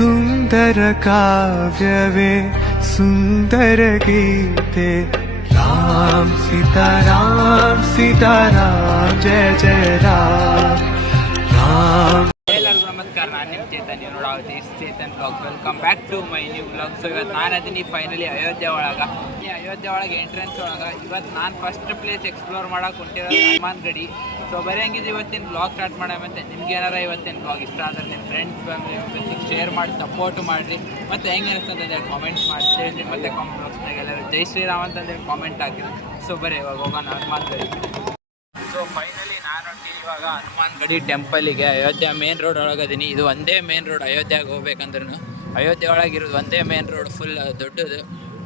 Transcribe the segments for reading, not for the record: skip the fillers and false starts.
ಸುಂದರ ಕಾವ್ಯವೇ ಸುಂದರ ಗೀತೆ ರಾಮ್ ಸೀತಾರಾಮ್ ಸೀತಾರಾಮ್ ಜಯ ಜಯ ರಾಮ್ ರಾಮ್. ಎಲ್ಲರಿಗೂ ನಮಸ್ಕಾರ, ನಾನು ನಿಮ್ಮ ಚೇತನ್. ನೀವು ನೋಡಾವತ್ತಿ Chetan blog. Welcome back to my new blog. So ಇವತ್ತು ನಾನು ಅದೀನಿ ಫೈನಲಿ ಅಯೋಧ್ಯೆ ಒಳಗೆ. ಈ ಅಯೋಧ್ಯೆ ಒಳಗೆ ಎಂಟ್ರೆನ್ಸ್ ಒಳಗೆ ಇವತ್ತು ನಾನು ಫಸ್ಟ್ ಪ್ಲೇಸ್ ಎಕ್ಸ್ಪ್ಲೋರ್ ಮಾಡಕ್ಕೆ ಹೊಂಟಿರೋದು ಹನುಮಾನ್ ಗಡಿ. ಸೊ ಬರೀ ಹಂಗಿದ್ದು ಇವತ್ತಿನ ಬ್ಲಾಗ್ ಸ್ಟಾರ್ಟ್ ಮಾಡೋಣ. ಮತ್ತು ನಿಮ್ಗೆ ಏನಾರ ಇವತ್ತಿನ ಬ್ಲಾಗ್ ಇಷ್ಟ ಆದರೆ ನಿಮ್ಮ ಫ್ರೆಂಡ್ಸ್ ಫ್ಯಾಮಿಲಿ ಮೆಂಬರ್ಸಿಗೆ ಶೇರ್ ಮಾಡಿ ಸಪೋರ್ಟ್ ಮಾಡಿರಿ. ಮತ್ತು ಹೆಂಗೆ ಅನಿಸ್ತಂತಂದೇಳಿ ಕಾಮೆಂಟ್ಸ್ ಮಾಡಿ ಹೇಳ್ರಿ. ಮತ್ತು ಕಾಮೆಂಟ್ ಬಾಕ್ಸ್ನಾಗ ಎಲ್ಲರೂ ಜೈ ಶ್ರೀರಾಮ್ ಅಂತಂದೇಳಿ ಕಾಮೆಂಟ್ ಹಾಕಿರಿ. ಸೊ ಬರೀ ಇವಾಗ ಹೋಗೋಣ ಹನುಮಾನ್ ಗಡಿ. ಸೊ ಫೈನಲಿ ನಾನು ಹೊಂಟೀನಿ ಇವಾಗ ಹನುಮಾನ್ ಗಡಿ ಟೆಂಪಲಿಗೆ. ಅಯೋಧ್ಯೆ ಮೇನ್ ರೋಡ್ ಒಳಗದೀನಿ. ಇದು ಒಂದೇ ಮೇನ್ ರೋಡ್ ಅಯೋಧ್ಯೆಗೆ ಹೋಗ್ಬೇಕಂದ್ರೂ. ಅಯೋಧ್ಯೆ ಒಳಗಿರೋದು ಒಂದೇ ಮೇನ್ ರೋಡ್, ಫುಲ್ ದೊಡ್ಡದು.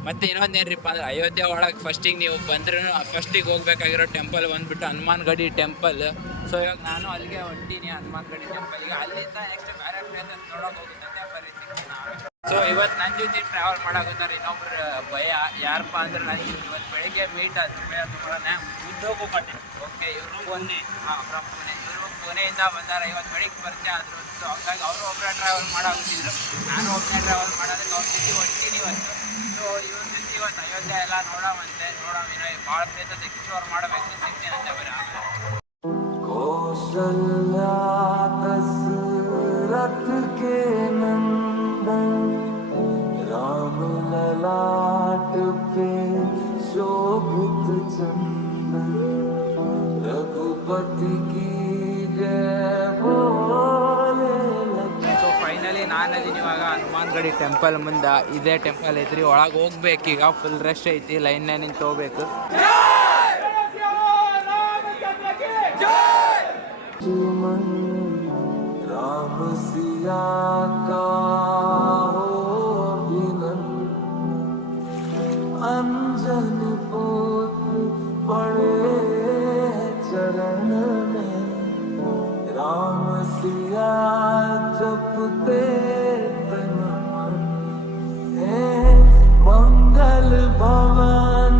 ಮತ್ತು ಇನ್ನೊಂದೇನ್ರಿಪ್ಪ ಅಂದ್ರೆ ಅಯೋಧ್ಯೆ ಒಳಗೆ ಫಸ್ಟಿಗೆ ನೀವು ಬಂದ್ರೂ ಫಸ್ಟಿಗೆ ಹೋಗ್ಬೇಕಾಗಿರೋ ಟೆಂಪಲ್ ಬಂದುಬಿಟ್ಟು ಹನುಮಾನ್ ಗಡಿ ಟೆಂಪಲ್. ಸೊ ಇವಾಗ ನಾನು ಅಲ್ಲಿಗೆ ಹೊಂಟೀನಿ ಹನುಮಾನ್ ಗಡಿ ಟೆಂಪಲ್ಗೆ. ಅಲ್ಲಿಂದ ನೆಕ್ಸ್ಟ್ ಬೇರೆ ಪ್ಲೇಸಸ್ ನೋಡೋಕೆ ಹೋಗುತ್ತಂತೆ. ಬರೀ ಸೊ ಇವತ್ತು ನನ್ನ ಜೊತೆ ಟ್ರಾವೆಲ್ ಮಾಡಾಕತ್ತಾರೆ ಇನ್ನೊಬ್ರು ಭಯ. ಯಾರಪ್ಪ ಅಂದ್ರೆ ನನಗೆ ಇವತ್ತು ಬೆಳಿಗ್ಗೆ ಮೀಟ್ ಆದ್ರೆ ಉದ್ಯೋಗ ಕೊಟ್ಟೆ. ಓಕೆ, ಇವರು ಪುಣೆ, ಫ್ರಮ್ ಪುಣೆ. ಇವರು ಪುಣೆಯಿಂದ ಬಂದಾರ. ಇವತ್ತು ಬೆಳಿಗ್ಗೆ ಪರಿಚಯ ಆದರು. ಸೊ ಹಂಗಾಗಿ ಅವರು ಒಬ್ಬರೇ ಟ್ರಾವೆಲ್ ಮಾಡಾಗುತ್ತಿದ್ರು, ನಾನು ಒಬ್ಬನೇ ಟ್ರಾವೆಲ್ ಮಾಡೋದಕ್ಕೆ ಅವ್ರ ಜೊತೆ ಹೊಂಟೀನಿ ಇವತ್ತು. ಸೊ ಇವ್ರ ಜೊತೆ ಇವತ್ತು ಅಯೋಧ್ಯೆ ಎಲ್ಲ ನೋಡೋವಂತೆ ನೋಡೋಣ. ಭಾಳ ಪ್ಲೇಸಸ್ ಎಕ್ಸ್ಪ್ಲೋರ್ ಮಾಡಬೇಕು ಸಿಗ್ತೀನಂತೆ ಬರೀ ಆಮೇಲೆ. राम ललाट पे शोभित चंदन रघुपति की जय बोले. ಸೊ ಫೈನಲಿ ನಾನು ಅದೀನಿ ಇವಾಗ ಹನುಮಾನ್ ಗಡಿ ಟೆಂಪಲ್ ಮುಂದೆ. ಇದೇ ಟೆಂಪಲ್ ಐತ್ರಿ, ಒಳಗೆ ಹೋಗ್ಬೇಕೀಗ. ಫುಲ್ ರಶ್ ಐತಿ, ಲೈನ್ನೇ ನಿಂತು ಹೋಗ್ಬೇಕು. राम सिया का अंजन पुत्र पड़े चरण में राम सिया जपते तन मन है मंगल भवन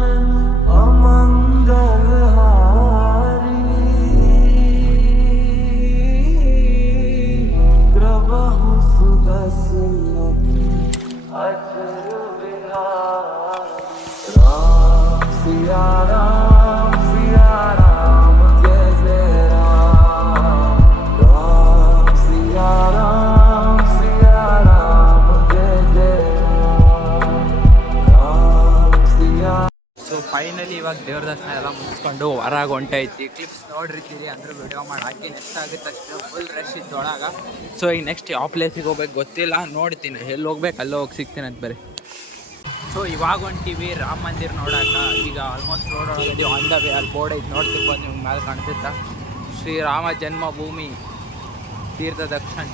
अमंगल हारी प्रभु सुदर्शन अचर विहार राम सिया राम जय जय राम राम सिया राम जय जय राम सिया. ಸೊ ಫೈನಲಿ ಇವಾಗ ದೇವ್ರ ದರ್ಶನ ಎಲ್ಲ ಮುಗಿಸ್ಕೊಂಡು ಹೊರಗೆ ಹೊಂಟೈತಿ. ಕ್ಲಿಪ್ಸ್ ನೋಡಿರ್ತೀರಿ ಅಂದ್ರೆ ವಿಡಿಯೋ ಮಾಡಿ ಹಾಕಿ. ನೆಕ್ಸ್ಟ್ ಆಗುತ್ತೆ ಅಷ್ಟು ಫುಲ್ ರಶ್ ಇತ್ತು ಒಳಗೆ. ಸೊ ಈಗ ನೆಕ್ಸ್ಟ್ ಯಾವ ಪ್ಲೇಸಿಗೆ ಹೋಗ್ಬೇಕು ಗೊತ್ತಿಲ್ಲ, ನೋಡ್ತೀನಿ ಎಲ್ಲಿ ಹೋಗ್ಬೇಕು ಅಲ್ಲೇ ಹೋಗಿ ಸಿಗ್ತೀನಿ ಅಂತ ಬರೀ. ಸೊ ಇವಾಗ ಹೊಂಟೀವಿ ರಾಮ ಮಂದಿರ ನೋಡೋಕೆ. ಈಗ ಆಲ್ಮೋಸ್ಟ್ ರೋಡ್ ಒಳಗಡೆ ಆನ್ ದ ವೇ. ಅಲ್ಲಿ ಬೋರ್ಡ್ ಐತೆ, ನೋಡ್ತಿರ್ಬೋದು ನಿಮ್ಗೆ ಮೇಲೆ ಕಾಣ್ತಿತ್ತ, ಶ್ರೀರಾಮ ಜನ್ಮಭೂಮಿ ತೀರ್ಥ ದಕ್ಷಿಣ.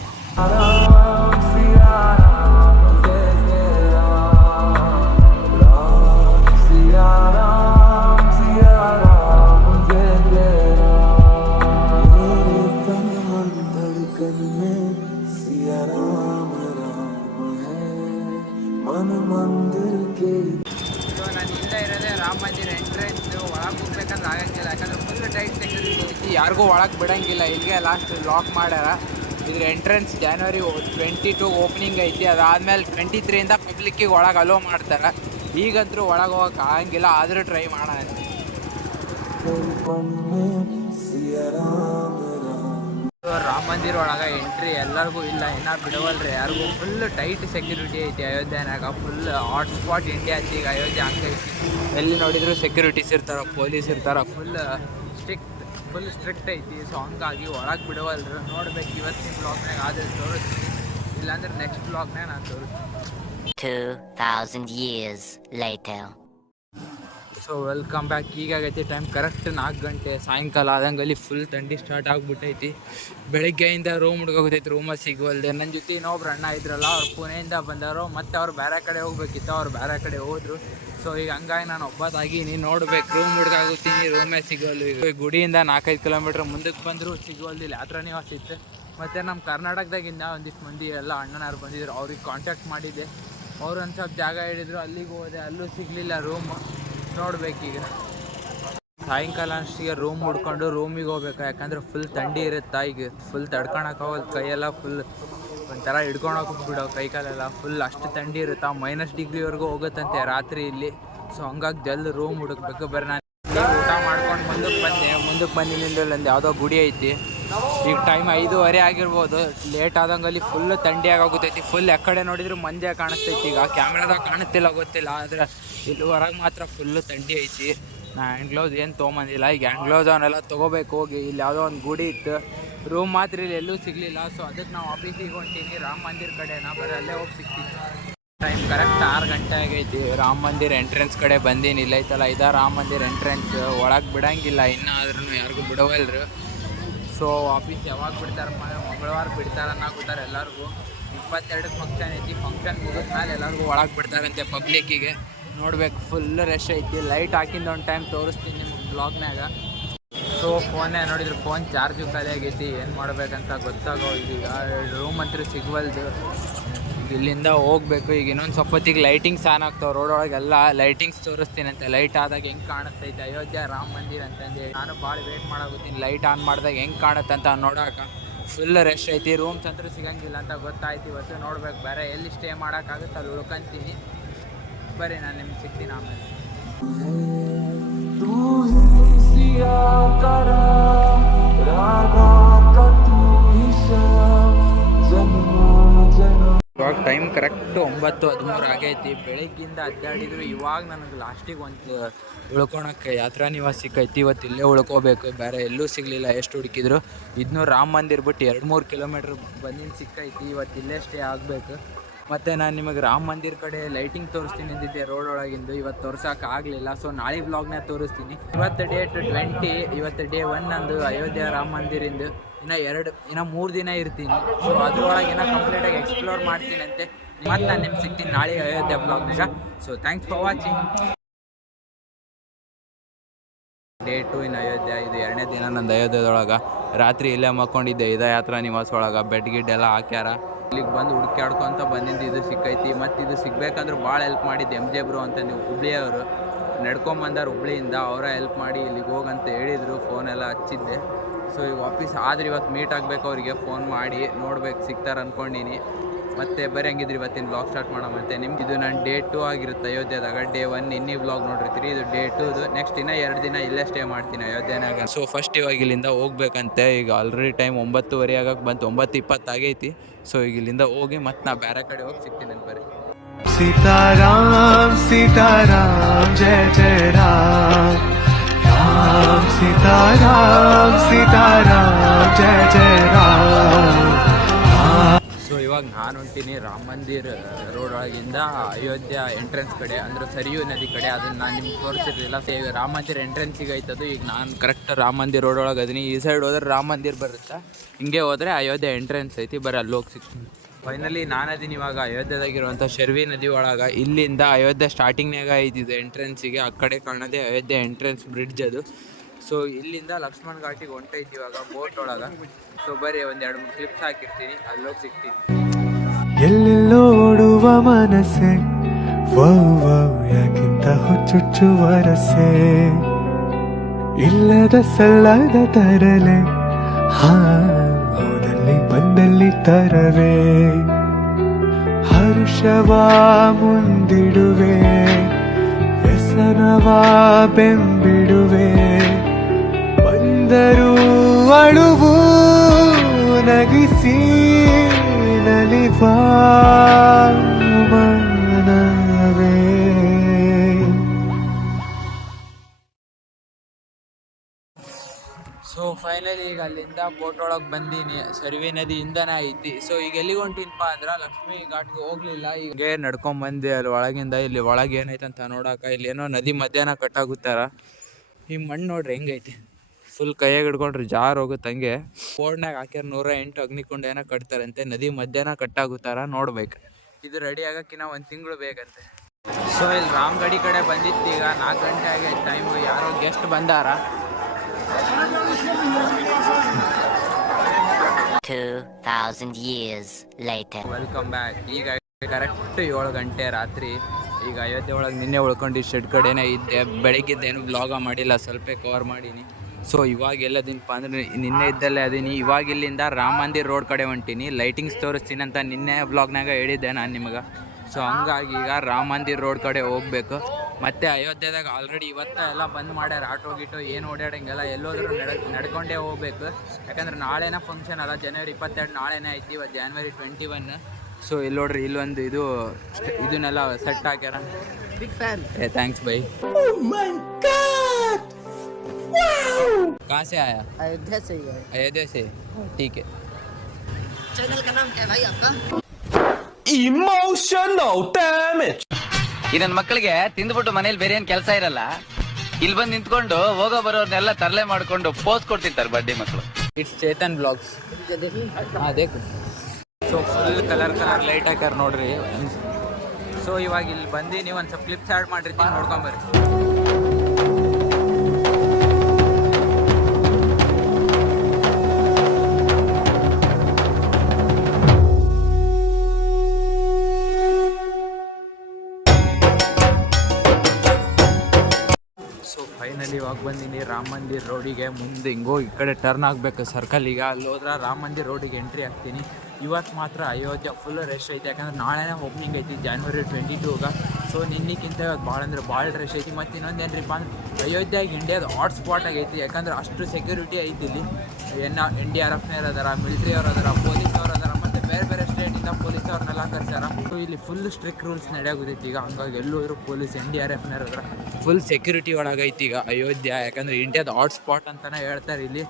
ಸೊ ನಾನು ಇಲ್ಲೇ ಇರೋದೇ ರಾಮ ಮಂದಿರ ಎಂಟ್ರೆನ್ಸ್. ಒಳಗೆ ಹೋಗ್ಬೇಕಂದ್ರೆ ಆಗಂಗಿಲ್ಲ, ಯಾಕಂದ್ರೆ ಫುಲ್ ಟೈಟ್ ಸೆಕ್ಯೂರಿಟಿ ಐತಿ. ಯಾರಿಗೂ ಒಳಗೆ ಬಿಡಂಗಿಲ್ಲ. ಇಲ್ಲಿಗೆ ಲಾಸ್ಟ್ ಲಾಕ್ ಮಾಡ್ಯಾರ. ಇದ್ರ ಎಂಟ್ರೆನ್ಸ್ January 22 ಓಪನಿಂಗ್ ಐತಿ. ಅದಾದಮೇಲೆ 23 ಪಬ್ಲಿಕ್ಕಿಗೆ ಒಳಗೆ ಅಲೋ ಮಾಡ್ತಾರೆ. ಈಗಂತೂ ಒಳಗೆ ಹೋಗಕ್ಕೆ ಆಗಂಗಿಲ್ಲ, ಆದರೂ ಟ್ರೈ ಮಾಡೋಣ. ರಾಮ ಮಂದಿರ ಒಳಗೆ ಎಂಟ್ರಿ ಎಲ್ಲರಿಗೂ ಇಲ್ಲ, ಏನಾರು ಬಿಡವಲ್ರಿ ಯಾರಿಗೂ. ಫುಲ್ ಟೈಟ್ ಸೆಕ್ಯೂರಿಟಿ ಐತಿ ಅಯೋಧ್ಯೆನಾಗ. ಫುಲ್ ಹಾಟ್ ಸ್ಪಾಟ್ ಇಂಡಿಯಾ ಐತಿ ಈಗ ಅಯೋಧ್ಯೆ ಹಂಗೈತಿ. ಎಲ್ಲಿ ನೋಡಿದ್ರು ಸೆಕ್ಯೂರಿಟೀಸ್ ಇರ್ತಾರೆ, ಪೊಲೀಸ್ ಇರ್ತಾರೆ. ಫುಲ್ ಸ್ಟ್ರಿಕ್ಟ್ ಐತಿ. ಸೊ ಹಂಗಾಗಿ ಒಳಗೆ ಬಿಡವಲ್ರಿ. ನೋಡ್ಬೇಕು ಇವತ್ತಿನ ಬ್ಲಾಗ್ನಾಗ ಆದರೆ ತೋರಿಸ್ತೀನಿ, ಇಲ್ಲಾಂದ್ರೆ ನೆಕ್ಸ್ಟ್ ಬ್ಲಾಗ್ನಾಗ ನಾನು ತೋರಿಸ್ತೀನಿ. 2000 years later. So welcome back. ಈಗಾಗೈತಿ ಟೈಮ್ ಕರೆಕ್ಟ್ 4 ಗಂಟೆ ಸಾಯಂಕಾಲ ಆದಂಗೆ. ಅಲ್ಲಿ ಫುಲ್ ಥಂಡಿ ಸ್ಟಾರ್ಟ್ ಆಗಿಬಿಟ್ಟೈತಿ. ಬೆಳಗ್ಗೆಯಿಂದ ರೂಮ್ ಹುಡ್ಕೋಗೈತಿ, ರೂಮಲ್ಲಿ ಸಿಗುವಲ್ದೆ. ನನ್ನ ಜೊತೆ ಇನ್ನೊಬ್ರು ಅಣ್ಣ ಇದ್ರಲ್ಲ, ಅವ್ರು ಪುಣೆಯಿಂದ ಬಂದವರು. ಮತ್ತು ಅವ್ರು ಬೇರೆ ಕಡೆ ಹೋಗ್ಬೇಕಿತ್ತು, ಅವ್ರು ಬೇರೆ ಕಡೆ ಹೋದರು. ಸೊ ಈಗ ಹಂಗಾಗಿ ನಾನು ಒಬ್ಬದಾಗಿನಿ. ನೋಡ್ಬೇಕು, ರೂಮ್ ಹುಡ್ಕಾಗುತ್ತೀನಿ, ರೂಮೇ ಸಿಗೋಲ್ಲ. ಈಗ ಗುಡಿಯಿಂದ 4-5 ಕಿಲೋಮೀಟ್ರ್ ಮುಂದಕ್ಕೆ ಬಂದರೂ ಸಿಗೋಲ್ದಿಲ್ಲ. ಯಾತ್ರ ನಿವಾಸ ಇತ್ತು. ಮತ್ತು ನಮ್ಮ ಕರ್ನಾಟಕದಾಗಿಂದ ಒಂದಿಷ್ಟು ಮಂದಿ ಎಲ್ಲ ಅಣ್ಣನಾರು ಬಂದಿದ್ರು, ಅವ್ರಿಗೆ ಕಾಂಟ್ಯಾಕ್ಟ್ ಮಾಡಿದ್ದೆ. ಅವ್ರು ಒಂದು ಸ್ವಲ್ಪ ಜಾಗ ಹೇಳಿದ್ರು, ಅಲ್ಲಿಗೆ ಹೋದೆ, ಅಲ್ಲೂ ಸಿಗಲಿಲ್ಲ ರೂಮ್. ನೋಡ್ಬೇಕೀಗ ಸಾಯಂಕಾಲ ಅಷ್ಟಿಗೆ ರೂಮ್ ಹುಡ್ಕೊಂಡು ರೂಮಿಗೆ ಹೋಗ್ಬೇಕು. ಯಾಕಂದ್ರೆ ಫುಲ್ ಥಂಡಿ ಇರುತ್ತೆ. ಈಗ ಫುಲ್ ತಡ್ಕೊಳಕ್ಕಾಗಲ್ಲ, ಕೈಯೆಲ್ಲ ಫುಲ್ ಒಂಥರ ಹಿಡ್ಕೊಂಡು ಹೋಗ್ಬಿಡೋ ಕೈಕಾಲೆಲ್ಲ ಫುಲ್ ಅಷ್ಟು ಥಂಡಿ ಇರುತ್ತೆ, -ಡಿಗ್ರಿವರೆಗೂ ಹೋಗುತ್ತಂತೆ ರಾತ್ರಿ ಇಲ್ಲಿ. ಸೊ ಹಂಗಾಗಿ ಜಲ್ದಿ ರೂಮ್ ಹುಡುಕ್ಬೇಕು. ಬರೀ ನಾನು ಊಟ ಮಾಡ್ಕೊಂಡು ಮುಂದಕ್ಕೆ ಬಂದಿನಿಂದ ಒಂದು ಯಾವುದೋ ಗುಡಿ ಐತಿ. ಈಗ ಟೈಮ್ 5:30 ಆಗಿರ್ಬೋದು. ಲೇಟ್ ಆದಂಗಲ್ಲಿ ಫುಲ್ ಥಂಡಿ ಆಗೋಗುತ್ತೈತಿ. ಫುಲ್ ಎಕಡೆ ನೋಡಿದ್ರು ಮಂಜೆ ಕಾಣಿಸ್ತೈತಿ. ಈಗ ಕ್ಯಾಮ್ರಾದಾಗ ಕಾಣುತ್ತಿಲ್ಲ ಗೊತ್ತಿಲ್ಲ, ಆದರೆ ಇಲ್ಲಿ ಹೊರಗೆ ಮಾತ್ರ ಫುಲ್ಲು ಥಂಡಿ ಐತಿ. ನಾ ಹ್ಯಾಂಡ್ ಗ್ಲೌಸ್ ಏನು ತೊಗೊಂಬಂದಿಲ್ಲ. ಈಗ ಹ್ಯಾಂಡ್ ಗ್ಲೌಸ್ ಅವನ್ನೆಲ್ಲ ತೊಗೋಬೇಕು ಹೋಗಿ. ಇಲ್ಲಿ ಯಾವುದೋ ಒಂದು ಗುಡಿ ಇತ್ತು, ರೂಮ್ ಮಾತ್ರ ಇಲ್ಲಿ ಎಲ್ಲೂ ಸಿಗಲಿಲ್ಲ. ಸೊ ಅದಕ್ಕೆ ನಾವು ಆಫೀಸಿಗೆ ಹೊಂಟೀನಿ ರಾಮ ಮಂದಿರ ಕಡೆನ. ಬರೀ ಅಲ್ಲೇ ಹೋಗಿ ಸಿಗ್ತೀನಿ. ಟೈಮ್ ಕರೆಕ್ಟ್ 6 ಗಂಟೆ ಆಗೈತಿ. ರಾಮ ಮಂದಿರ ಎಂಟ್ರೆನ್ಸ್ ಕಡೆ ಬಂದೀನಿ. ಇಲ್ಲ ಐತಲ್ಲ ಇದ ರಾಮ ಮಂದಿರ ಎಂಟ್ರೆನ್ಸ್. ಒಳಗೆ ಬಿಡಂಗಿಲ್ಲ ಇನ್ನೂ, ಆದ್ರೂ ಯಾರಿಗೂ ಬಿಡೋವಲ್ರು. ಸೊ ಆಫೀಸ್ ಯಾವಾಗ ಬಿಡ್ತಾರಪ್ಪ ಅಂದ್ರೆ ಮಂಗಳವಾರ ಬಿಡ್ತಾರೆ ಅನ್ನೋಗುತ್ತಾರೆ ಎಲ್ಲರಿಗೂ. 22ಕ್ಕೆ ಫಂಕ್ಷನ್ ಐತಿ. ಫಂಕ್ಷನ್ ಮುಗಿದ್ಮೇಲೆ ಎಲ್ಲರಿಗೂ ಒಳಗೆ ಬಿಡ್ತಾರಂತೆ ಪಬ್ಲಿಕ್ಕಿಗೆ. ನೋಡ್ಬೇಕು, ಫುಲ್ ರಶ್ ಐತಿ. ಲೈಟ್ ಹಾಕಿಂದ ಒಂದು ಟೈಮ್ ತೋರಿಸ್ತೀನಿ ನಿಮ್ಗೆ ಬ್ಲಾಗ್ನಾಗ. ಸೊ ಫೋನೇ ನೋಡಿದ್ರೆ ಫೋನ್ ಚಾರ್ಜು ಖಾಲಿ ಆಗೈತಿ. ಏನು ಮಾಡ್ಬೇಕಂತ ಗೊತ್ತಾಗೋ. ಈಗ ರೂಮ್ ಅಂತೂ ಸಿಗ್ವಲ್ದು. ಇಲ್ಲಿಂದ ಹೋಗ್ಬೇಕು. ಈಗ ಇನ್ನೊಂದು ಸ್ವಲ್ಪತ್ತಿಗೆ ಲೈಟಿಂಗ್ಸ್ ಆನ್ ಆಗ್ತಾವೆ ರೋಡ್ ಒಳಗೆಲ್ಲ. ಲೈಟಿಂಗ್ಸ್ ತೋರಿಸ್ತೀನಂತೆ. ಲೈಟ್ ಆದಾಗ ಹೆಂಗೆ ಕಾಣಿಸ್ತೈತೆ ಅಯೋಧ್ಯ ರಾಮ ಮಂದಿರ ಅಂತಂದೇಳಿ ನಾನು ಭಾಳ ವೇಟ್ ಮಾಡಾಗುತ್ತೀನಿ. ಲೈಟ್ ಆನ್ ಮಾಡಿದಾಗ ಹೆಂಗೆ ಕಾಣುತ್ತಂತ ನೋಡೋಕೆ. ಫುಲ್ ರಶ್ ಐತಿ. ರೂಮ್ಸ್ ಅಂತೂ ಸಿಗಂಗಿಲ್ಲ ಅಂತ ಗೊತ್ತಾಯ್ತು. ಇವತ್ತು ನೋಡ್ಬೇಕು ಬೇರೆ ಎಲ್ಲಿ ಸ್ಟೇ ಮಾಡೋಕ್ಕಾಗುತ್ತೆ ಅಲ್ಲಿ ಉಳ್ಕೊಂತೀನಿ. ಬರೀ ನಾನು ನಿಮ್ಗೆ ಸಿಗ್ತೀನಿ ಆಮೇಲೆ. तू ही सिया तारा राधा का तू ही श्याम जन्म जन्म. ಇವಾಗ ಟೈಮ್ ಕರೆಕ್ಟ್ 9:13 ಆಗೈತಿ. ಬೆಳಗ್ಗಿಂದ ಅಡ್ಡಾಡಿದ್ರು. ಇವಾಗ ನನಗೆ ಲಾಸ್ಟಿಗೆ ಒಂದು ಉಳ್ಕೊಳಕ್ಕೆ ಯಾತ್ರಾ ನಿವಾಸ ಸಿಕ್ಕೈತಿ. ಇವತ್ತು ಇಲ್ಲೇ ಉಳ್ಕೋಬೇಕು, ಬೇರೆ ಎಲ್ಲೂ ಸಿಗಲಿಲ್ಲ. ಎಷ್ಟು ಹುಡುಕಿದ್ರು. ಇದನ್ನೂ ರಾಮ ಮಂದಿರ ಬಿಟ್ಟು 2-3 ಕಿಲೋಮೀಟ್ರ್ ಬಂದಿನ ಸಿಕ್ಕೈತಿ. ಇವತ್ತು ಇಲ್ಲೇ ಸ್ಟೇ ಆಗಬೇಕು. ಮತ್ತು ನಾನು ನಿಮಗೆ ರಾಮ ಮಂದಿರ ಕಡೆ ಲೈಟಿಂಗ್ ತೋರಿಸ್ತೀನಿ ಅಂದಿದ್ದೆ ರೋಡ್ ಒಳಗಿಂದು. ಇವತ್ತು ತೋರ್ಸೋಕೆ ಆಗಲಿಲ್ಲ. ಸೊ ನಾಳೆ ಬ್ಲಾಗ್ನಾಗ ತೋರಿಸ್ತೀನಿ. ಇವತ್ತು ಡೇಟ್ 20. ಇವತ್ತು ಡೇ 1 ನಂದು ಅಯೋಧ್ಯ ರಾಮ ಮಂದಿರಿಂದ. ಇನ್ನು 3 ದಿನ ಇರ್ತೀನಿ. ಸೊ ಅದ್ರೊಳಗೆ ಕಂಪ್ಲೀಟಾಗಿ ಎಕ್ಸ್ಪ್ಲೋರ್ ಮಾಡ್ತೀನಿ ಅಂತೆ. ಮತ್ತು ನಾನು ನಿಮ್ಗೆ ಸಿಗ್ತೀನಿ ನಾಳೆ ಅಯೋಧ್ಯ ಬ್ಲಾಗ್ನಾಗ. So thanks for watching. Day 2 in Ayodhya. ಇದು 2ನೇ ದಿನ ನಂದು ಅಯೋಧ್ಯದೊಳಗೆ. ರಾತ್ರಿ ಇಲ್ಲೇ ಮಕ್ಕೊಂಡಿದ್ದೆ ಇದ ಯಾತ್ರಾ ನಿವಾಸ ಒಳಗೆ. ಬೆಡ್ ಗಿಡ್ ಎಲ್ಲ ಹಾಕ್ಯಾರ. ಇಲ್ಲಿಗೆ ಬಂದು ಹುಡುಕ್ಯಾಡ್ಕೊಂತ ಬಂದಿದ್ದು ಇದು ಸಿಕ್ಕೈತಿ. ಮತ್ತು ಇದು ಸಿಗ್ಬೇಕಂದ್ರೆ ಭಾಳ ಹೆಲ್ಪ್ ಮಾಡಿದ್ದು MJ ಬ್ರೋ ಅಂತ, ನೀವು ಹುಬ್ಳಿಯವರು ನಡ್ಕೊಂಬಂದಾರ ಹುಬ್ಳಿಯಿಂದ. ಅವರ ಹೆಲ್ಪ್ ಮಾಡಿ ಇಲ್ಲಿಗೆ ಹೋಗಂತ ಹೇಳಿದರು. ಫೋನೆಲ್ಲ ಹಚ್ಚಿದ್ದೆ. ಸೊ ಈಗ ವಾಪಸ್ ಆದ್ರೆ ಇವತ್ತು ಮೀಟ್ ಆಗಬೇಕು. ಅವರಿಗೆ ಫೋನ್ ಮಾಡಿ ನೋಡ್ಬೇಕು ಸಿಗ್ತಾರೆ ಅಂದ್ಕೊಂಡೀನಿ. ಮತ್ತು ಬರೀ ಹಂಗಿದ್ರೆ ಇವತ್ತಿನ ಬ್ಲಾಗ್ ಸ್ಟಾರ್ಟ್ ಮಾಡೋಮಂತೆ. ನಿಮ್ಗೆ ಇದು ನಾನು ಡೇ 2 ಆಗಿರುತ್ತೆ ಅಯೋಧ್ಯದಾಗ. Day 1 ಇನ್ನೀ blog ನೋಡಿರ್ತೀರಿ. ಇದು ಡೇ 2. ನೆಕ್ಸ್ಟ್ ಇನ್ನೂ 2 ದಿನ ಇಲ್ಲೇ ಸ್ಟೇ ಮಾಡ್ತೀನಿ ಅಯೋಧ್ಯನಾಗ. ಸೊ ಫಸ್ಟ್ ಇವಾಗ ಇಲ್ಲಿಂದ ಹೋಗ್ಬೇಕಂತೆ. ಈಗ ಆಲ್ರೆಡಿ ಟೈಮ್ 9:30 ಆಗಕ್ಕೆ ಬಂತು. 9:20 ಆಗೈತಿ. ಸೊ ಈಗ ಇಲ್ಲಿಂದ ಹೋಗಿ ಮತ್ತೆ ನಾ ಬೇರೆ ಕಡೆ ಹೋಗಿ ಸಿಗ್ತೀನಿ ಅಂತ ಬರೀ. सीताराम सीताराम जय जय राम राम सीताराम सीताराम जय जय राम. ಸೊ ಇವಾಗ ನಾನು ಹೊಂಟೀನಿ ರಾಮ ಮಂದಿರ ರೋಡ್ ಒಳಗಿಂದ ಅಯೋಧ್ಯ ಎಂಟ್ರೆನ್ಸ್ ಕಡೆ, ಅಂದರೆ ಸರಿಯೂ ನದಿ ಕಡೆ. ಅದನ್ನು ನಾನು ನಿಮ್ಗೆ ತೋರಿಸಿರಲಿಲ್ಲ. ರಾಮ ಮಂದಿರ ಎಂಟ್ರೆನ್ಸಿಗೆ ಐತದು. ಈಗ ನಾನು ಕರೆಕ್ಟ್ ರಾಮ ಮಂದಿರ ರೋಡ್ ಒಳಗೆ ಅದೀನಿ. ಈ ಸೈಡ್ ಹೋದ್ರೆ ರಾಮ ಮಂದಿರ ಬರುತ್ತೆ, ಹಿಂಗೆ ಹೋದರೆ ಅಯೋಧ್ಯ ಎಂಟ್ರೆನ್ಸ್ ಐತಿ. ಬರೀ ಅಲ್ಲಿ ಹೋಗಿ ಸಿಗ್ತೀನಿ. ಫೈನಲಿ ನಾನು ಅದೀನಿ ಇವಾಗ ಅಯೋಧ್ಯದಾಗಿರುವಂಥ ಶರ್ವಿ ನದಿ ಒಳಗೆ. ಇಲ್ಲಿಂದ ಅಯೋಧ್ಯ ಸ್ಟಾರ್ಟಿಂಗ್ನಾಗ ಐತಿದೆ ಎಂಟ್ರೆನ್ಸಿಗೆ. ಆ ಕಡೆ ಕಾಣೋದೇ ಅಯೋಧ್ಯ ಎಂಟ್ರೆನ್ಸ್ ಬ್ರಿಡ್ಜ್ ಅದು. ಸೊ ಇಲ್ಲಿಂದ ಲಕ್ಷ್ಮಣ ಘಾಟಿಗೆ ಹೊಂಟೈತಿ ಇವಾಗ ಬೋಟ್ ಒಳಗೆ. ಸೊ ಬರೀ 1-2-3 ಕ್ಲಿಪ್ಸ್ ಹಾಕಿರ್ತೀನಿ, ಅಲ್ಲೋಗಿ ಸಿಗ್ತೀನಿ. ಎಲ್ಲೆಲ್ಲೋ ಓಡುವ ಮನಸ್ಸೆ ವೌ ವೌ ಯಾಕಿಂತ ಹುಚ್ಚುಚ್ಚುವ ರಸೆ, ಇಲ್ಲದ ಸಲ್ಲದ ತರಲೆ ಹಾ ಹೋದಲ್ಲಿ ಬಂದಲ್ಲಿ ತರವೇ, ಹರ್ಷವಾ ಮುಂದಿಡುವೆ ವ್ಯಸನವಾ ಬೆಂಬಿಡುವೆ, ಬಂದರೂ ಅಳುವು ನಗಿಸಿ ನಲಿವಾ ಮನವೇ. ಸೊ ಫೈನಲಿ ಈಗ ಅಲ್ಲಿಂದ ಬೋಟ್ ಒಳಗೆ ಬಂದೀನಿ. ಶರ್ವಿ ನದಿ ಇಂದನೇ ಐತಿ. ಸೊ ಈಗ ಎಲ್ಲಿಗೆ ಹೊಂಟಿನಪ್ಪ ಅಂದ್ರೆ ಲಕ್ಷ್ಮೀ ಘಾಟ್ಗೆ ಹೋಗ್ಲಿಲ್ಲ, ಈಗ ನಡ್ಕೊಂಬಂದೆ ಅಲ್ಲಿ ಒಳಗಿಂದ. ಇಲ್ಲಿ ಒಳಗೆ ಏನೈತಂತ ನೋಡಾಕ ಇಲ್ಲಿ ಏನೋ ನದಿ ಮಧ್ಯಾಹ್ನ ಕಟ್ಟಾಗುತ್ತಾರ. ಈ ಮಣ್ಣು ನೋಡ್ರಿ ಹೆಂಗೈತಿ, ಫುಲ್ ಕೈಯಾಗ ಹಿಡ್ಕೊಂಡ್ರೆ ಜಾರ್ ಹೋಗುತ್ತೆ ಹಂಗೆ. ಬೋರ್ಡ್ನಾಗ ಹಾಕ್ಯಾರ 108 ಅಗ್ನಿಕುಂಡ ಏನೋ ಕಟ್ತಾರಂತೆ. ನದಿ ಮಧ್ಯಾಹ್ನ ಕಟ್ಟಾಗುತ್ತಾರ, ನೋಡ್ಬೇಕು. ಇದು ರೆಡಿ ಆಗಕ್ಕಿನ್ನ 1 ತಿಂಗಳು ಬೇಕಂತೆ. ಸೊ ಇಲ್ಲಿ ರಾಮಗಡಿ ಕಡೆ ಬಂದಿತ್ತು. ಈಗ 4 ಗಂಟೆ ಆಗೈತೆ ಟೈಮು. ಯಾರೋ ಗೆಸ್ಟ್ ಬಂದಾರ. 2000 years later. Welcome back. ಈಗ ಕರೆಕ್ಟ್ 7 ಗಂಟೆ ರಾತ್ರಿ. ಈಗ ಅಯೋಧ್ಯೆ ಒಳಗೆ ನಿನ್ನೆ ಉಳ್ಕೊಂಡು ಶೆಡ್ ಕಡೆನೇ ಇದ್ದೆ. ಬೆಳಗ್ಗಿದ್ದೇನು ಬ್ಲಾಗ ಮಾಡಿಲ್ಲ, ಸ್ವಲ್ಪ ಕವರ್ ಮಾಡೀನಿ. ಸೊ ಇವಾಗ ಎಲ್ಲದಿನಪ್ಪ ಅಂದರೆ ನಿನ್ನೆ ಇದ್ದಲ್ಲೇ ಅದೀನಿ. ಇವಾಗ ಇಲ್ಲಿಂದ ರಾಮ ಮಂದಿರ್ ರೋಡ್ ಕಡೆ ಹೊಂಟೀನಿ. ಲೈಟಿಂಗ್ಸ್ ತೋರಿಸ್ತೀನಿ ಅಂತ ನಿನ್ನೆ ಬ್ಲಾಗ್ನಾಗ ಹೇಳಿದ್ದೆ ನಾನು ನಿಮಗೆ. ಸೊ ಹಂಗಾಗಿ ಈಗ ರಾಮ ಮಂದಿರ್ ರೋಡ್ ಕಡೆ ಹೋಗ್ಬೇಕು. ಮತ್ತು ಅಯೋಧ್ಯೆದಾಗ ಆಲ್ರೆಡಿ ಎಲ್ಲ ಬಂದ್ ಮಾಡ್ಯಾರ. ಆಟೋ ಗೀಟೋ ಏನು ಓಡಾಡಂಗೆಲ್ಲ, ಎಲ್ಲೋದ್ರೂ ನಡ್ಕೊಂಡೇ ಹೋಗ್ಬೇಕು. ಯಾಕಂದ್ರೆ ನಾಳೆನೇ ಫಂಕ್ಷನ್ ಅಲ್ಲ, ಜನವರಿ 22 ನಾಳೆನೇ ಐತಿ. ಇವತ್ತು January 21. ಸೊ ಇಲ್ಲಿ ನೋಡ್ರಿ, ಇಲ್ಲೊಂದು ಇದನ್ನೆಲ್ಲ ಸೆಟ್ ಹಾಕ್ಯಾರ. Big fan. Thanks bye. कहाँ से आया? अयोध्या से ही है। अयोध्या से, ठीक है। चैनल का नाम क्या है भाई आपका? Emotional damage. ಈ ನನ್ನ ಮಕ್ಕಳಿಗೆ ತಿಂದ್ಬಿಟ್ಟು ಮನೇಲಿ ಬೇರೆ ಏನ್ ಕೆಲಸ ಇರಲ್ಲ, ಇಲ್ಲಿ ಬಂದು ನಿಂತ್ಕೊಂಡು ಹೋಗೋ ಬರೋರ್ನೆಲ್ಲ ತರಲೆ ಮಾಡ್ಕೊಂಡು ಪೋಸ್ ಕೊಡ್ತಿರ್ತಾರೆ ಬಡ್ಡಿ ಮಕ್ಕಳು. It's Chetan blogs. ಹಾಂ ದೇಖ. ಸೊ ಫುಲ್ ಕಲರ್ ಲೈಟ್ ಹಾಕ್ಯಾರ ನೋಡ್ರಿ. ಸೊ ಇವಾಗ ಇಲ್ಲಿ ಬಂದು ಒಂದು ಸ್ವಲ್ಪ ಕ್ಲಿಪ್ಸ್ ಆ್ಯಡ್ ಮಾಡಿರ್ತೀನಿ, ನೋಡ್ಕೊಂಬರ್ರಿ. ಸೊ ಫೈನಲಿ ಇವಾಗ ಬಂದೀನಿ ರಾಮ ಮಂದಿರ್ ರೋಡಿಗೆ. ಮುಂದೆ ಹಿಂಗೋ ಈ ಕಡೆ ಟರ್ನ್ ಆಗಬೇಕು ಸರ್ಕಲಿಗೆ. ಅಲ್ಲಿ ಹೋದ್ರೆ ರಾಮ ಮಂದಿರ್ ರೋಡಿಗೆ ಎಂಟ್ರಿ ಆಗ್ತೀನಿ. ಇವತ್ತು ಮಾತ್ರ ಅಯೋಧ್ಯೆ ಫುಲ್ ರಶ್ ಐತಿ. ಯಾಕಂದ್ರೆ ನಾಳೆನೇ ಓಪನಿಂಗ್ ಐತಿ January 22ಗೆ. ಸೊ ನಿನ್ನೆಕ್ಕಿಂತ ಇವತ್ತು ಭಾಳ ರಶ್ ಐತಿ. ಮತ್ತು ಇನ್ನೊಂದು ಏನ್ರಿಪ್ಪ ಅಂದ್ರೆ ಅಯೋಧ್ಯೆಗೆ ಇಂಡಿಯಾದ ಹಾಟ್ ಸ್ಪಾಟ್ ಆಗೈತಿ. ಯಾಕಂದ್ರೆ ಅಷ್ಟು ಸೆಕ್ಯೂರಿಟಿ ಐತಿ ಇಲ್ಲಿ. NDRFನವ್ರು ಅದಾರ, ಮಿಲಿಟ್ರಿ ಅವ್ರು ಅದಾರ, ಪೊಲೀಸ್ ಅವ್ರು ಅದಾರ, ಮತ್ತು ಬೇರೆ ಸ್ಟೇಟಿಂದ ಪೊಲೀಸ್ ಅವ್ರನ್ನೆಲ್ಲ ಕರ್ಸ್ಯಾರ. ಸೊ ಇಲ್ಲಿ ಫುಲ್ ಸ್ಟ್ರಿಕ್ಟ್ ರೂಲ್ಸ್ ನಡೆಯಾಗೋದೈತಿ ಈಗ. ಹಂಗಾಗಿ ಎಲ್ಲೋದ್ರು ಪೊಲೀಸ್ NDRFನವ್ರು ಅದಾರ. ಫುಲ್ ಸೆಕ್ಯೂರಿಟಿ ಒಳಗೈತಿ ಈಗ ಅಯೋಧ್ಯೆ. ಯಾಕಂದರೆ ಇಂಡಿಯಾದ ಹಾಟ್ ಸ್ಪಾಟ್ ಅಂತಲೇ ಹೇಳ್ತಾರೆ ಇಲ್ಲಿ.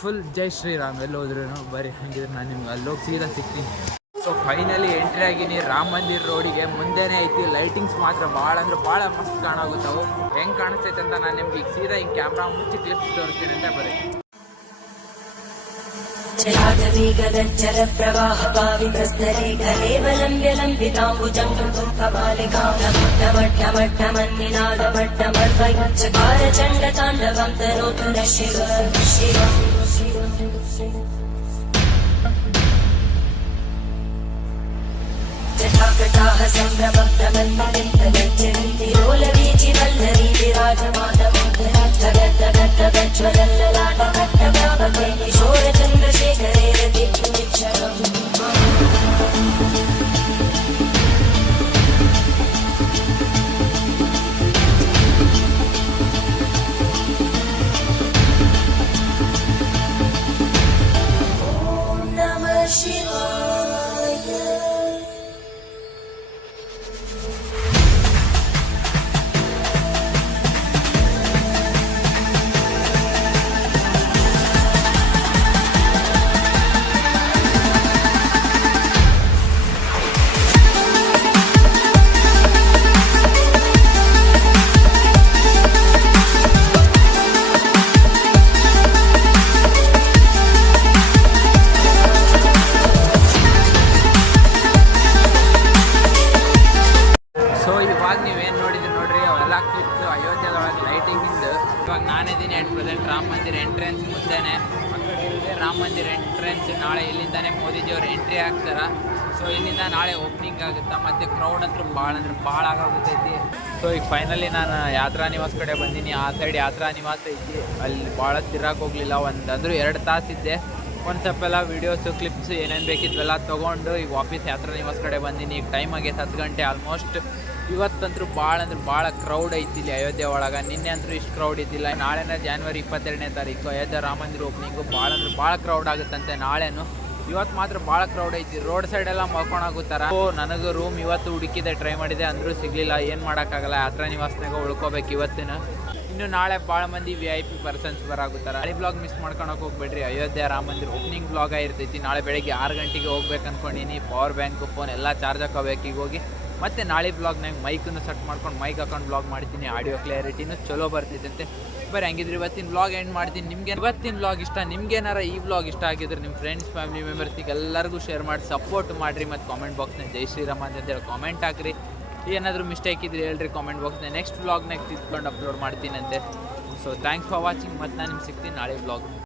ಫುಲ್ ಜೈ ಶ್ರೀರಾಮ್. ಎಲ್ಲೋದ್ರೂ ಬರೀ ಹಂಗಿದ್ರೆ ನಾನು ನಿಮ್ಗೆ ಅಲ್ಲೋಗಿ ಸೀದಾ ಸಿಗ್ತೀನಿ. ಸೊ ಫೈನಲಿ ಎಂಟ್ರಿ ಆಗಿನಿ ರಾಮ ಮಂದಿರ್ ರೋಡಿಗೆ. ಮುಂದೆನೇ ಐತಿ. ಲೈಟಿಂಗ್ಸ್ ಮಾತ್ರ ಭಾಳ ಮಸ್ತ್ ಕಾಣಾಗುತ್ತವು. ಹೆಂಗೆ ಕಾಣಿಸ್ತೈತೆ ಅಂತ ನಾನು ನಿಮ್ಗೆ ಈಗ ಸೀದಾ ಹಿಂಗೆ ಕ್ಯಾಮ್ರಾ ಮುಚ್ಚಿ ಕ್ಲಿಪ್ಸ್ ತೋರಿಸ್ತೀನಿ ಅಂತ ಬರೀ. जलादवीगदज्जल प्रवाह पावितस्तरे कलेवलम्ब्य लम्बिताम्बुजं कृतं कपालिकां नमट्टमट्टमन्निनादमट्टमर्वचकार चण्डताण्डवं तनोतु न शिव जटाकटाः सम्भ्रमब्धमन्मलिन्तगच्छन्ति लोलवीचि वल्लरी विराजमानमोहनज्ज्वलल्ललाटकट्टभावके किशोरचन्द्रशेखरे रतिक्षणम् ॐ नमः शिवाय. ಅಯೋಧ್ಯೆದೊಳಗೆ ಲೈಟಿಂಗಿಂದು. ಇವಾಗ ನಾನಿದ್ದೀನಿ ಅಟ್ ಪ್ರೆಸೆಂಟ್ ರಾಮ ಮಂದಿರ ಎಂಟ್ರೆನ್ಸ್ ಮುಂದೆನೇ. ಆ ಕಡೆ ಇದೆ ರಾಮ ಮಂದಿರ ಎಂಟ್ರೆನ್ಸ್. ನಾಳೆ ಇಲ್ಲಿಂದಾನೇ ಮೋದಿಜಿಯವರು ಎಂಟ್ರಿ ಆಗ್ತಾರೆ. ಸೊ ಇಲ್ಲಿಂದ ನಾಳೆ ಓಪನಿಂಗ್ ಆಗುತ್ತೆ. ಮತ್ತು ಕ್ರೌಡ್ ಅಂತೂ ಭಾಳ ಆಗೋಗ್ತೈತಿ. ಸೊ ಈಗ ಫೈನಲಿ ನಾನು ಯಾತ್ರಾ ನಿವಾಸ ಕಡೆ ಬಂದೀನಿ. ಆ ಸೈಡ್ ಯಾತ್ರಾ ನಿವಾಸ ಐತಿ. ಅಲ್ಲಿ ಭಾಳ ತಿರ್ಗಾಕೆ ಹೋಗಲಿಲ್ಲ. ಅಂದರೂ 2 ತಾಸಿದ್ದೆ. ಒಂದು ಸ್ವಲ್ಪ ವೀಡಿಯೋಸು ಕ್ಲಿಪ್ಸು ಏನೇನು ಬೇಕಿದ್ವೆಲ್ಲ ತೊಗೊಂಡು ಈಗ ವಾಪಸ್ ಯಾತ್ರಾ ನಿವಾಸ ಕಡೆ ಬಂದೀನಿ. ಈಗ ಟೈಮ್ ಆಗೈತೆ 10 ಗಂಟೆ ಆಲ್ಮೋಸ್ಟ್. ಇವತ್ತಂತೂ ಭಾಳ ಕ್ರೌಡ್ ಐತಿ ಇಲ್ಲಿ ಅಯೋಧ್ಯೆ ಒಳಗೆ. ನಿನ್ನೆ ಅಂತೂ ಇಷ್ಟು ಕ್ರೌಡ್ ಇದ್ದಿಲ್ಲ. ನಾಳೆನೇ January 22ನೇ ತಾರೀಕು ಅಯೋಧ್ಯೆ ರಾಮ ಮಂದಿರ ಓಪನಿಂಗು. ಭಾಳ ಕ್ರೌಡ್ ಆಗುತ್ತಂತೆ ನಾಳೆನೂ. ಇವತ್ತು ಮಾತ್ರ ಭಾಳ ಕ್ರೌಡ್ ಐತಿ. ರೋಡ್ ಸೈಡೆಲ್ಲ ಮಲ್ಕೊಂಡಾಗುತ್ತಾರ. ಸೊ ನನಗೆ ರೂಮ್ ಇವತ್ತು ಹುಡುಕಿದೆ, ಟ್ರೈ ಮಾಡಿದೆ, ಅಂದರೂ ಸಿಗಲಿಲ್ಲ. ಏನು ಮಾಡೋಕ್ಕಾಗಲ್ಲ, ಯಾತ್ರಾ ನಿವಾಸನಾಗ ಉಳ್ಕೋಬೇಕು ಇವತ್ತಿನ. ಇನ್ನು ನಾಳೆ ಭಾಳ ಮಂದಿ VIP ಪರ್ಸನ್ಸ್ ಬರಾಗುತ್ತಾರೆ. ನಾಳೆ ಬ್ಲಾಗ್ ಮಿಸ್ ಮಾಡ್ಕೊಳಕ್ಕೆ ಹೋಗ್ಬೇಡ್ರಿ. ಅಯೋಧ್ಯೆ ರಾಮ ಮಂದಿರ ಓಪನಿಂಗ್ ಬ್ಲಾಗ ಇರ್ತೈತಿ. ನಾಳೆ ಬೆಳಗ್ಗೆ 6 ಗಂಟೆಗೆ ಹೋಗ್ಬೇಕು ಅಂದ್ಕೊಂಡಿನಿ. ಪವರ್ ಬ್ಯಾಂಕು ಫೋನ್ ಎಲ್ಲ ಚಾರ್ಜ್ ಹಾಕೋಬೇಕು. ಈಗ ಹೋಗಿ ಮತ್ತು ನಾಳೆ ಬ್ಲಾಗ್ನಾಗ ಮೈಕನ್ನು ಸೆಟ್ ಮಾಡ್ಕೊಂಡು ಮೈಕ್ ಹಾಕೊಂಡು ಬ್ಲಾಗ್ ಮಾಡ್ತೀನಿ. ಆಡಿಯೋ ಕ್ಲಾರಿಟಿನೂ ಚಲೋ ಬರ್ತೈತಂತೆ. ಬರೀ ಹಂಗಿದ್ರೆ ಇವತ್ತಿನ ಬ್ಲಾಗ್ ಎಂಡ್ ಮಾಡ್ತೀನಿ. ನಿಮಗೆ ಇವತ್ತಿನ ಬ್ಲಾಗ್ ಇಷ್ಟ, ನಿಮ್ಗೇನಾರ ಈ ಬ್ಲಾಗ್ ಇಷ್ಟ ಆಗಿದ್ರೆ ನಿಮ್ಮ ಫ್ರೆಂಡ್ಸ್ ಫ್ಯಾಮಿಲಿ ಮೆಂಬರ್ಸಿಗೆ ಎಲ್ಲರಿಗೂ ಶೇರ್ ಮಾಡಿ ಸಪೋರ್ಟ್ ಮಾಡಿರಿ. ಮತ್ತು ಕಾಮೆಂಟ್ ಬಾಕ್ಸ್ನಾಗ ಜೈ ಶ್ರೀರಾಮ ಅಂತೇಳಿ ಕಾಮೆಂಟ್ ಹಾಕ್ರಿ. ಏನಾದರೂ ಮಿಸ್ಟೇಕ್ ಇದ್ರೆ ಹೇಳ್ರಿ ಕಾಮೆಂಟ್ ಬಾಕ್ಸ್ನಾಗ. ನೆಕ್ಸ್ಟ್ ಬ್ಲಾಗ್ನಾಗ ತಿಳ್ಕೊಂಡು ಅಪ್ಲೋಡ್ ಮಾಡ್ತೀನಂತೆ. So thanks for watching. ಮತ್ತು ನಾನು ನಿಮ್ಗೆ ಸಿಗ್ತೀನಿ ನಾಳೆ ಬ್ಲಾಗ್.